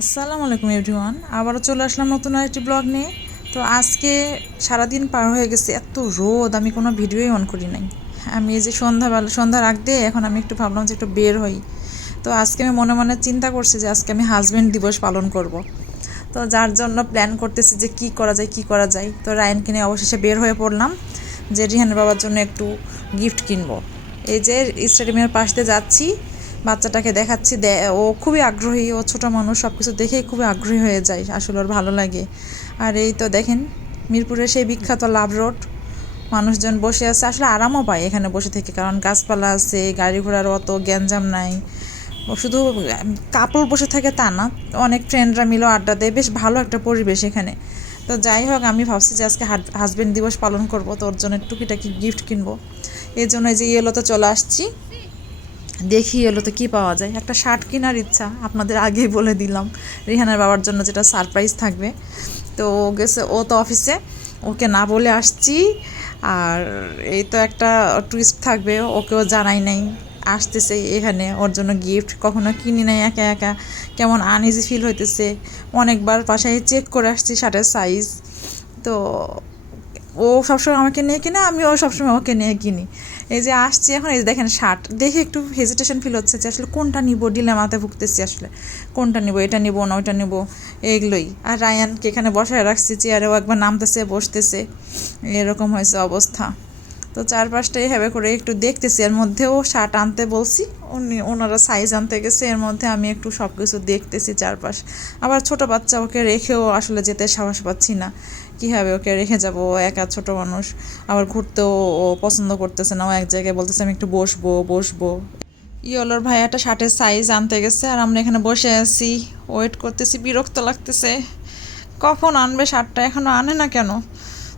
আসসালামু আলাইকুম এভরিওয়ান। আবারও চলে আসলাম নতুন আরেকটি ব্লগ নিয়ে। তো আজকে সারাদিন পার হয়ে গেছে, এত রোদ, আমি কোনো ভিডিওই অন করি নাই। আমি এই যে সন্ধ্যাবেলা সন্ধ্যার আগ দিয়ে এখন আমি একটু ভাবলাম যে একটু বের হই। তো আজকে আমি মনে মনে চিন্তা করছি যে আজকে আমি হাজব্যান্ড দিবস পালন করব। তো যার জন্য প্ল্যান করতেছি যে কি করা যায়, কি করা যায়। তো রায়নকে নিয়ে অবশেষে বের হয়ে পড়লাম যে রিহানের বাবার জন্য একটু গিফট কিনবো। এই যে স্টেডিয়ামের পাশ দিয়ে যাচ্ছি। বাচ্চাটাকে দেখাচ্ছি ও খুবই আগ্রহী, ও ছোট মানুষ সব কিছু দেখেই খুবই আগ্রহী হয়ে যায়, আসলে ওর ভালো লাগে। আর এই তো দেখেন, মিরপুরের সেই বিখ্যাত লাভ রোড, মানুষজন বসে আছে, আসলে আরামও পায় এখানে বসে থেকে, কারণ গাছপালা আছে, গাড়ি ঘোড়ার অত গ্যাঞ্জাম নাই। শুধু কাপড় বসে থাকে তা না, অনেক ফ্রেন্ডরা মিলেও আড্ডা দেয়, বেশ ভালো একটা পরিবেশ এখানে। তো যাই হোক, আমি ভাবছি যে আজকে হাজব্যান্ড দিবস পালন করব, তো ওর জন্য টুকিটাকি গিফট কিনবো। এই জন্য যে ইয়েলোতে চলে আসছি। দেখি এলো তো কী পাওয়া যায়। একটা শার্ট কেনার ইচ্ছা, আপনাদের আগেই বলে দিলাম। রিহানার বাবার জন্য যেটা সারপ্রাইজ থাকবে। তো ও গেছে, ও তো অফিসে ওকে না বলে আসছি। আর এই তো একটা টুইস্ট থাকবে, ওকেও জানাই নাই। আসতেছে এখানে, ওর জন্য গিফট কখনো কিনি নাই একা একা। কেমন আনইজি ফিল হইতেছে। অনেকবার বাসায় চেক করে আসছি শার্টের সাইজ তো ও সবসময় আমাকে নিয়ে কিনে ও সবসময় আমাকে নিয়ে কিনি। এই যে আসছি এখন, এই যে দেখেন শার্ট। দেখে একটু হেজিটেশন ফিল হচ্ছে যে আসলে কোনটা নিব? ডিলেমাতে ভুগতেছি আসলে। কোনটা নিব? এটা নিব না, ওইটা নিব? এগুলোই। আর রায়ানকে এখানে বসায় রাখছি চেয়ারেও একবার নামতেছে, বসতেছে। এরকম হয়েছে অবস্থা। তো চারপাশটা এভাবে করে একটু দেখতেছি। এর মধ্যেও শার্ট আনতে বলছি। উনি, ওনারা সাইজ আনতে গেছে। এর মধ্যে আমি একটু সব কিছু দেখতেছি চারপাশ। আবার ছোট বাচ্চা ওকে রেখেও আসলে যেতে সাহস পাচ্ছি না। কীভাবে ওকে রেখে যাব? একা ছোট মানুষ। আবার ঘুরতেও ও পছন্দ করতেছে না। ও এক জায়গায় বলতেছে, আমি একটু বসবো বসবো। ইয়লোর ভাই একটা শার্টের সাইজ আনতে গেছে। আর আমরা এখানে বসে আছি। ওয়েট করতেছি, বিরক্ত লাগতেছে। কখন আনবে শার্টটা এখনও আনে না কেন?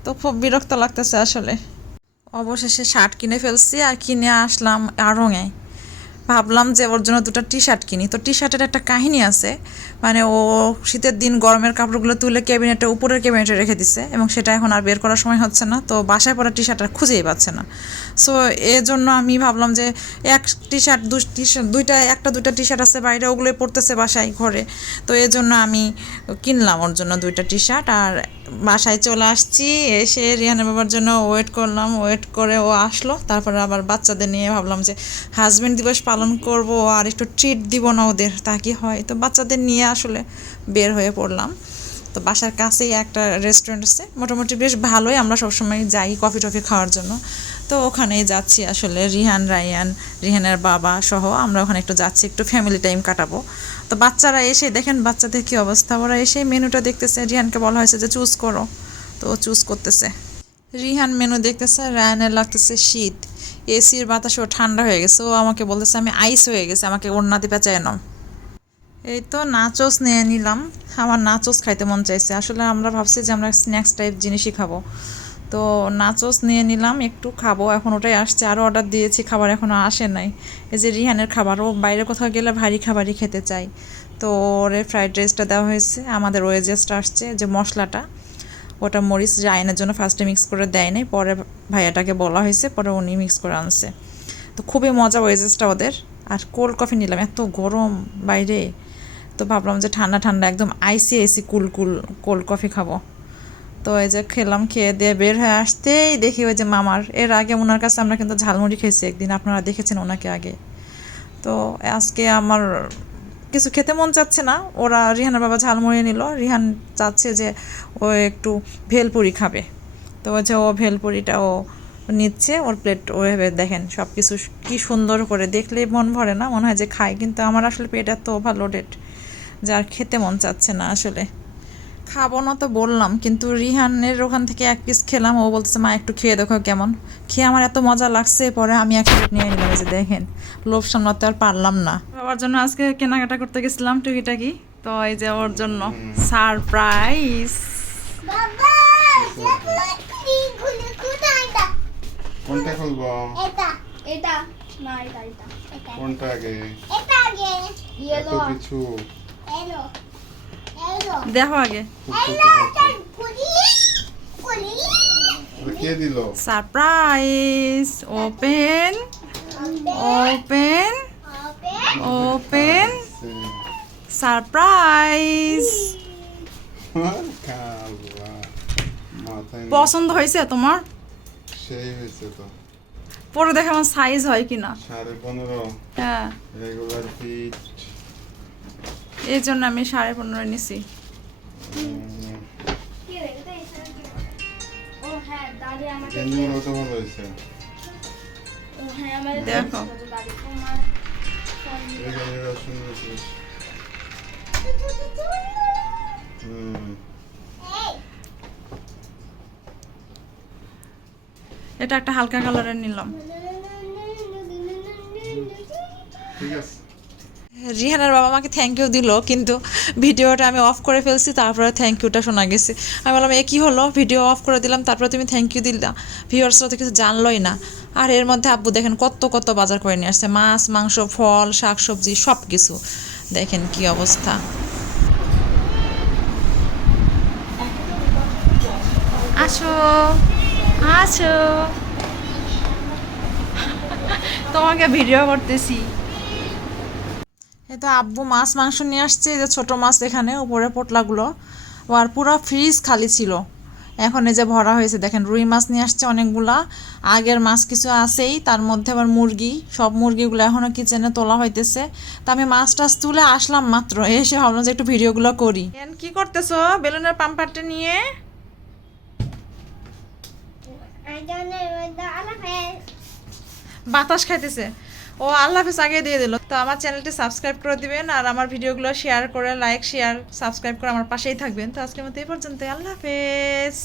তো খুব বিরক্ত লাগতেছে আসলে। অবশেষে শার্ট কিনে ফেলছি আর কিনে আসলাম আড়ঙে ভাবলাম যে ওর জন্য দুটো টি শার্ট কিনি। তো টি শার্টের একটা কাহিনী আছে। মানে ও শীতের দিন গরমের কাপড়গুলো তুলে ক্যাবিনেটে, উপরের ক্যাবিনেটে রেখে দিছে এবং সেটা এখন আর বের করার সময় হচ্ছে না। তো বাসায় পরা টি শার্ট আর খুঁজেই পাচ্ছে না। সো জন্য আমি ভাবলাম যে এক টি শার্ট দু টি শার্ট দুইটা, একটা দুইটা টি শার্ট আছে বাইরে, ওগুলোই পরতেছে বাসায়, ঘরে। তো এর জন্য আমি কিনলাম ওর জন্য দুইটা টি শার্ট আর বাসায় চলে আসছি, এসে রিহানের বাবার জন্য ওয়েট করলাম ওয়েট করে ও আসলো। তারপরে আবার বাচ্চাদের নিয়ে ভাবলাম যে হাজব্যান্ড দিবস পালন করব, আর একটু ট্রিট দিব না ওদের, তা কি হয়? তো বাচ্চাদের নিয়ে আসলে বের হয়ে পড়লাম। তো বাসার কাছেই একটা রেস্টুরেন্ট আছে, মোটামুটি বেশ ভালোই, আমরা সবসময় যাই কফি টফি খাওয়ার জন্য। তো ওখানেই যাচ্ছি আসলে রিহান, রায়ান, রিহানের বাবা সহ, আমরা ওখানে একটু যাচ্ছি, একটু ফ্যামিলি টাইম কাটাবো। তো বাচ্চারা এসে, দেখেন বাচ্চাদের কী অবস্থা। ওরা এসে মেনুটা দেখতেছে, রিহানকে বলা হয়েছে যে চুজ করো। তো ও চুজ করতেছে। রিহান মেনু দেখতেছে, রায়ানের লাগতেছে শীত। এসির বাতাসও ঠান্ডা হয়ে গেছে। ও আমাকে বলতেছে, আমি আইস হয়ে গেছে, আমাকে ওড়নাতে পেঁচায় নাও। এই তো নাচোস নিয়ে নিলাম। আমার নাচোস খাইতে মন চাইছে। আসলে আমরা ভাবছি যে আমরা স্ন্যাক্স টাইপ জিনিসই খাব। তো নাচোস নিয়ে নিলাম, একটু খাব, এখন ওটাই আসছে। আরও অর্ডার দিয়েছি, খাবার এখনও আসে নাই। এই যে রিহানের খাবার ও বাইরে কোথাও গেলে ভারী খাবারই খেতে চাই। তো ওরে ফ্রাইড রাইসটা দেওয়া হয়েছে, আমাদের ওয়েজেসটা আসছে যে মশলাটা। ওটা মরিচ রায়নের জন্য ফার্স্টে মিক্স করে দেয় নাই, পরে ভাইয়াটাকে বলা হয়েছে, পরে উনি মিক্স করে আনছে। তো খুবই মজা ওয়েজেসটা ওদের। আর কোল্ড কফি নিলাম, এত গরম বাইরে। তো ভাবলাম যে ঠান্ডা ঠান্ডা, একদম আইসি আইসি কুল কুল কোল্ড কফি খাব। তো এই যে খেলাম, খেয়ে দিয়ে বের হয়ে আসতেই দেখি ওই যে মামার। এর আগে ওনার কাছে আমরা কিন্তু ঝালমুড়ি খেয়েছি একদিন, আপনারা দেখেছেন ওনাকে আগে। তো আজকে আমার কিছু খেতে মন চাচ্ছে না, ওরা রিহানের বাবা ঝালমুড়ি নিল, রিহান চাচ্ছে যে ও একটু ভেলপুরি খাবে। তো ওই যে ও ভেলপুরিটা ও নিচ্ছে, ওর প্লেট ওভাবে দেখেন সব কিছু কি সুন্দর করে দেখলেই মন ভরে না, মনে হয় যে খাই কিন্তু আমার আসলে পেট এত ওভারলোডেড যার খেতে মন চাচ্ছে না আসলে। খাব না তো বললাম কিন্তু রিহানের ওখান থেকে এক পিস খেলাম ও বলতেছে মা একটু খেয়ে দেখো কেমন। খেয়ে আমার এত মজা লাগছে পরে আমি এক প্লেট নিয়ে নিলাম যে দেখেন লোভ সামলাতে আর পারলাম না। বাবার জন্য আজকে কেনাকাটা করতে গেছিলাম টুকিটাকি তো এই যে ওর জন্য সারপ্রাইজ। কোনটা খুলবো? এটা এটা না এটা। এটা কোনটা আগে? এটা আগে ইয়েলো কিছু। দেখো আগে। Surprise open open open surprise পছন্দ হয়েছে তোমার? সেই হয়েছে তো। পরে দেখে আমার সাইজ হয় কিনা। সাড়ে পনেরো। হ্যাঁ। রেগুলার ফিট এই জন্য আমি সাড়ে পনেরো নিছি। দেখো। এটা একটা হালকা কালারের নিলাম। ঠিক আছে। রিহানার বাবা আমাকে থ্যাংক ইউ দিল, কিন্তু ভিডিওটা আমি অফ করে ফেলছি, তারপরে থ্যাংক ইউটা শোনা গেছে। আমি বললাম, এ কী হলো? ভিডিও অফ করে দিলাম, তারপরে তুমি থ্যাংক ইউ দিলা। ভিউয়ার্সরা তো কিছু জানলোই না। আর এর মধ্যে আব্বু দেখেন কত কত বাজার করে নিয়ে আসছে। মাছ, মাংস, ফল, শাক সবজি সব কিছু দেখেন কি অবস্থা। আসো আসো। তোমাকে ভিডিও করতেছি। এই তো আব্বু মাছ মাংস নিয়ে আসছে এই যে ছোটো মাছ এখানে উপরে পোটলাগুলো। ও আর পুরো ফ্রিজ খালি ছিল। এখন এই যে ভরা হয়েছে দেখেন রুই মাছ নিয়ে আসছে অনেকগুলা। আগের মাছ কিছু আছেই তার মধ্যে আবার মুরগি। সব মুরগিগুলো এখনও কিচেনে তোলা হইতেছে। তা আমি মাছ টাছ তুলে আসলাম মাত্র এসে ভাবলাম যে একটু ভিডিওগুলো করি। কি করতেছো? বেলুনের পাম্পারটা নিয়ে. বাতাস খাইতেছে। ও আল্লাহ হাফেজ আগে দিয়ে দিল। তো আমার চ্যানেলটি সাবস্ক্রাইব করে দিবেন আর আমার ভিডিওগুলো শেয়ার করে লাইক শেয়ার সাবস্ক্রাইব করে আমার পাশেই থাকবেন। তো আজকের মতো এই পর্যন্ত আল্লাহ হাফেজ।